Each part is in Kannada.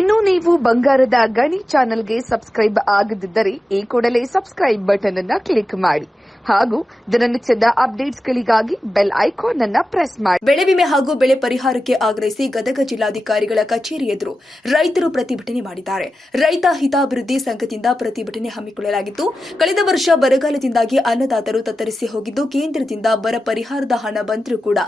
ಇನ್ನು ನೀವು ಬಂಗಾರದ ಗಣಿ ಚಾನೆಲ್ಗೆ ಸಬ್ಸ್ಕ್ರೈಬ್ ಆಗದಿದ್ದರೆ ಈ ಕೂಡಲೇ ಸಬ್ಸ್ಕ್ರೈಬ್ ಬಟನ್ ಅನ್ನು ಕ್ಲಿಕ್ ಮಾಡಿ ಹಾಗೂ ದಿನನಿತ್ಯದ ಅಪ್ಡೇಟ್ಸ್ಗಳಿಗಾಗಿ ಬೆಲ್ ಐಕಾನ್ ಅನ್ನು ಪ್ರೆಸ್ ಮಾಡಿ. ಬೆಳೆ ವಿಮೆ ಹಾಗೂ ಬೆಳೆ ಪರಿಹಾರಕ್ಕೆ ಆಗ್ರಹಿಸಿ ಗದಗ ಜಿಲ್ಲಾಧಿಕಾರಿಗಳ ಕಚೇರಿ ಎದುರು ರೈತರು ಪ್ರತಿಭಟನೆ ಮಾಡಿದ್ದಾರೆ. ರೈತ ಹಿತಾಭಿವೃದ್ಧಿ ಸಂಘದಿಂದ ಪ್ರತಿಭಟನೆ ಹಮ್ಮಿಕೊಳ್ಳಲಾಗಿತ್ತು. ಕಳೆದ ವರ್ಷ ಬರಗಾಲದಿಂದಾಗಿ ಅನ್ನದಾತರು ತತ್ತರಿಸಿ ಹೋಗಿದ್ದು, ಕೇಂದ್ರದಿಂದ ಬರ ಪರಿಹಾರದ ಹಣ ಬಂದರೂ ಕೂಡ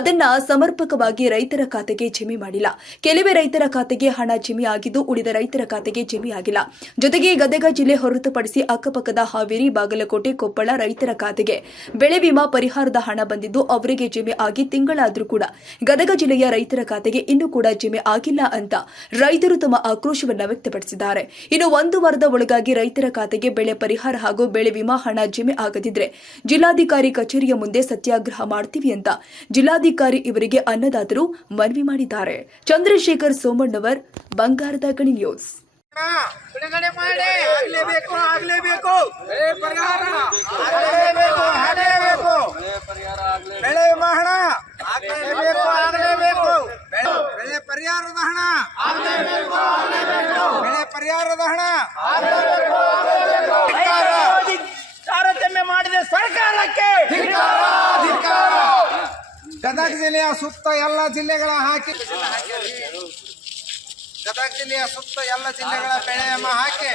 ಅದನ್ನ ಸಮರ್ಪಕವಾಗಿ ರೈತರ ಖಾತೆಗೆ ಜಮೆ ಮಾಡಿಲ್ಲ. ಕೆಲವೇ ರೈತರ ಖಾತೆಗೆ ಹಣ ಜಮೆ ಆಗಿದ್ದು, ಉಳಿದ ರೈತರ ಖಾತೆಗೆ ಜಮೆ ಆಗಿಲ್ಲ. ಜೊತೆಗೆ ಗದಗ ಜಿಲ್ಲೆ ಹೊರತುಪಡಿಸಿ ಅಕ್ಕಪಕ್ಕದ ಹಾವೇರಿ, ಬಾಗಲಕೋಟೆ, ಕೊಪ್ಪಳ ರೈತರ ಖಾತೆಗೆ ಬೆಳೆ ವಿಮಾ ಪರಿಹಾರದ ಹಣ ಬಂದಿದ್ದು ಅವರಿಗೆ ಜಮೆ ಆಗಿ ತಿಂಗಳಾದರೂ ಕೂಡ ಗದಗ ಜಿಲ್ಲೆಯ ರೈತರ ಖಾತೆಗೆ ಇನ್ನೂ ಕೂಡ ಜಮೆ ಆಗಿಲ್ಲ ಅಂತ ರೈತರು ತಮ್ಮ ಆಕ್ರೋಶವನ್ನು ವ್ಯಕ್ತಪಡಿಸಿದ್ದಾರೆ. ಇನ್ನು ಒಂದು ವಾರದ ಒಳಗಾಗಿ ರೈತರ ಖಾತೆಗೆ ಬೆಳೆ ಪರಿಹಾರ ಹಾಗೂ ಬೆಳೆ ವಿಮಾ ಹಣ ಜಮೆ ಆಗದಿದ್ರೆ ಜಿಲ್ಲಾಧಿಕಾರಿ ಕಚೇರಿಯ ಮುಂದೆ ಸತ್ಯಾಗ್ರಹ ಮಾಡ್ತೀವಿ ಅಂತ ಜಿಲ್ಲಾಧಿಕಾರಿ ಇವರಿಗೆ ಅನ್ನದಾತರು ಮನವಿ ಮಾಡಿದ್ದಾರೆ. ಚಂದ್ರಶೇಖರ್ ಸೋಮಣ್ಣವರ್, ಬಂಗಾರದ ಗಣಿ ನ್ಯೂಸ್. ಬಿಡುಗಡೆ ಮಾಡಿ ಆಗಲೇಬೇಕು ಬೆಳೆ ವಿಮಾ ಹಣ ಆಗಲೇಬೇಕು ಬೆಳೆ ಪರಿಹಾರದ ಹಣ ಬೆಳೆ ಪರಿಹಾರದ ಹಣ ತಾರತಮ್ಯ ಮಾಡಿದ ಸರ್ಕಾರಕ್ಕೆ ಗದಗ ಜಿಲ್ಲೆಯ ಸುತ್ತ ಎಲ್ಲ ಜಿಲ್ಲೆಗಳ ಹಾಕಿ ಗದಗ ಜಿಲ್ಲೆಯ ಸುತ್ತ ಎಲ್ಲ ಜಿಲ್ಲೆಗಳ ಬೆಳೆ ವಿಮಾ ಹಾಕಿ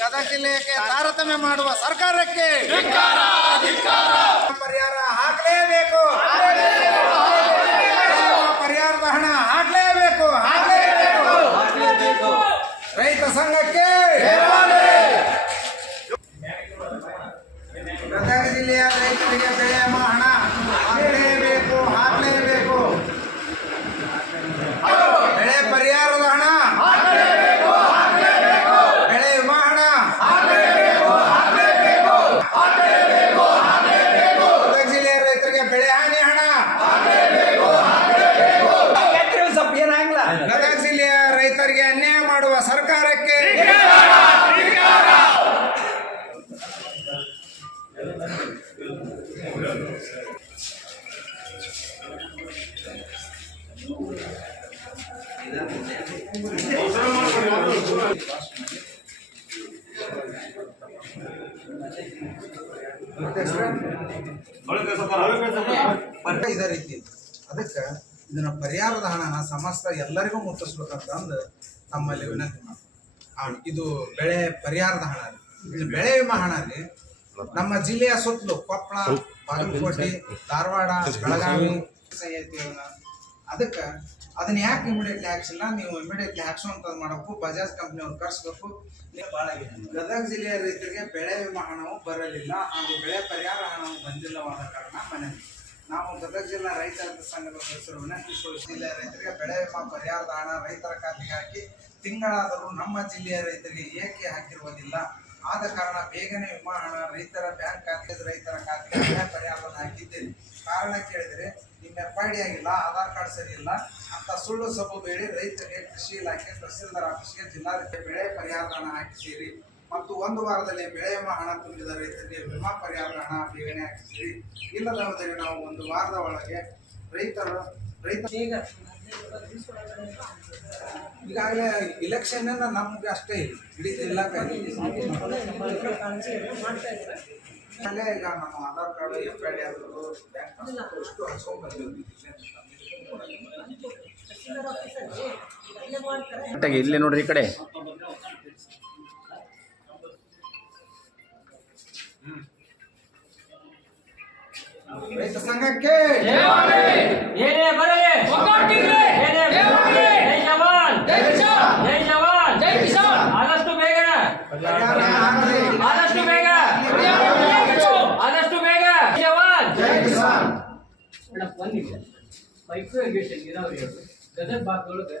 ಗದಗ ಜಿಲ್ಲೆಗೆ ತಾರತಮ್ಯ ಮಾಡುವ ಸರ್ಕಾರಕ್ಕೆ ಪರಿಹಾರ ಹಾಕಲೇಬೇಕು. ಪರಿಹಾರದ ಹಣ ಹಾಕಲೇಬೇಕು. ರೈತ ಸಂಘಕ್ಕೆ ಗದಗ ಜಿಲ್ಲೆಯ ರೈತರಿಗೆ ಬೆಳೆ ವಿಮಾ ಹಣ ಹಾಕಲೇಬೇಕು. ಬೆಳೆ ಪರಿಹಾರದ ಹಣ ಬೆಳೆ ವಿಮಾ ಹಣ ಗದಗ ಜಿಲ್ಲೆಯ ರೈತರಿಗೆ ಬೆಳೆ ಹಾನಿ ಹಣ ಗದಗ ಜಿಲ್ಲೆಯ ರೈತರಿಗೆ ಅನ್ಯಾಯ ಮಾಡುವ ಸರ್ಕಾರಕ್ಕೆ ಇದೇ ರೀತಿ ಅದಕ್ಕೆ ಇದನ್ನ ಪರಿಹಾರದ ಹಣನ ಸಮಸ್ತ ಎಲ್ಲರಿಗೂ ಮುಟ್ಟಿಸ್ಬೇಕಂತಂದು ನಮ್ಮಲ್ಲಿ ವಿನಂತಿ ಮಾಡಿ. ಇದು ಬೆಳೆ ಪರಿಹಾರದ ಹಣ ರೀ, ಇದು ಬೆಳೆ ವಿಮಾ ಹಣ ರೀ. ನಮ್ಮ ಜಿಲ್ಲೆಯ ಸುತ್ತಲೂ ಕೊಪ್ಪಳ, ಬಾಗಲಕೋಟೆ, ಧಾರವಾಡ, ಬೆಳಗಾವಿ ಅದಕ್ಕೆ ಅದನ್ನ ಯಾಕೆ ಇಮಿಡಿಯೇಟ್ಲಿ ಹಾಕ್ಸಿಲ್ಲ? ನೀವು ಇಮಿಡಿಯೇಟ್ಲಿ ಹಾಕ್ಸುವಂಥದ್ದು ಮಾಡಬೇಕು. ಬಜಾಜ್ ಕಂಪ್ನಿಯವ್ರು ಕರ್ಸ್ಬೇಕು. ಗದಗ ಜಿಲ್ಲೆಯ ರೈತರಿಗೆ ಬೆಳೆ ವಿಮಾ ಹಣವು ಬರಲಿಲ್ಲ ಹಾಗೂ ಬೆಳೆ ಪರಿಹಾರ ಹಣವು ಬಂದಿಲ್ಲವಾದ ಕಾರಣ ಮನವಿ. ನಾವು ಗದಗ ಜಿಲ್ಲಾ ರೈತರ ಸಂಘದ ಸದಸ್ಯರು ವಿನಂತಿ ಜಿಲ್ಲೆಯ ರೈತರಿಗೆ ಬೆಳೆ ವಿಮಾ ಪರಿಹಾರದ ಹಣ ರೈತರ ಖಾತೆಗೆ ಹಾಕಿ ತಿಂಗಳಾದರೂ ನಮ್ಮ ಜಿಲ್ಲೆಯ ರೈತರಿಗೆ ಏಕೆ ಹಾಕಿರುವುದಿಲ್ಲ? ಆದ ಕಾರಣ ಬೇಗನೆ ವಿಮಾ ಹಣ ರೈತರ ಬ್ಯಾಂಕ್ ಖಾತೆಗೆ ರೈತರ ಖಾತೆಗೆ ಬೆಳೆ ಪರಿಹಾರವನ್ನು ಹಾಕಿದ್ದೇನೆ. ಕಾರಣ ಕೇಳಿದರೆ ನಿಮ್ಮ FID ಆಗಿಲ್ಲ, ಆಧಾರ್ ಕಾರ್ಡ್ ಸರಿ ಇಲ್ಲ ಅಂತ ಸುಳ್ಳು ಸಬು ಬೇಡಿ ರೈತರಿಗೆ ಕೃಷಿ ಇಲಾಖೆ, ತಹಸೀಲ್ದಾರ್ ಆಫೀಸ್ಗೆ ಜಿಲ್ಲಾಧಿಕಾರಿ ಬೆಳೆ ಪರಿಹಾರದ ಹಣ ಹಾಕಿಸಿರಿ ಮತ್ತು ಒಂದು ವಾರದಲ್ಲಿ ಬೆಳೆ ವಿಮಾ ಹಣ ತುಂಬಿದ ರೈತರಿಗೆ ವಿಮಾ ಪರಿಹಾರದ ಹಣ ಬೇಗನೆ ಹಾಕಿಸಿರಿ. ಇಲ್ಲದವರಿಗೆ ನಾವು ಒಂದು ವಾರದ ಒಳಗೆ ರೈತ ಈಗಾಗಲೇ ಇಲೆಕ್ಷನ್ ನಮ್ಗೆ ಅಷ್ಟೇ ಇಲ್ಲ, ಇಡೀ ಜಿಲ್ಲಾ ಈಗ ನಮ್ಮ ಆಧಾರ್ ಕಾರ್ಡ್, FID ಆದರೂ ಬ್ಯಾಂಕ್ ಅಷ್ಟು ಹಚ್ಕೊಂಡ್ ಬಂದಿದ್ದೀವಿ. ಇಲ್ಲಿ ನೋಡ್ರಿ ಈ ಕಡೆ ರೈತ ಸಂಘಕ್ಕೆ ಆದಷ್ಟು ಬೇಗ ಜವಾನ್. ಮೈಕ್ರೋ ಇರಿಗೇಷನ್ ನೀರಾವರಿ ಗದಗ ಭಾಗದೊಳಗೆ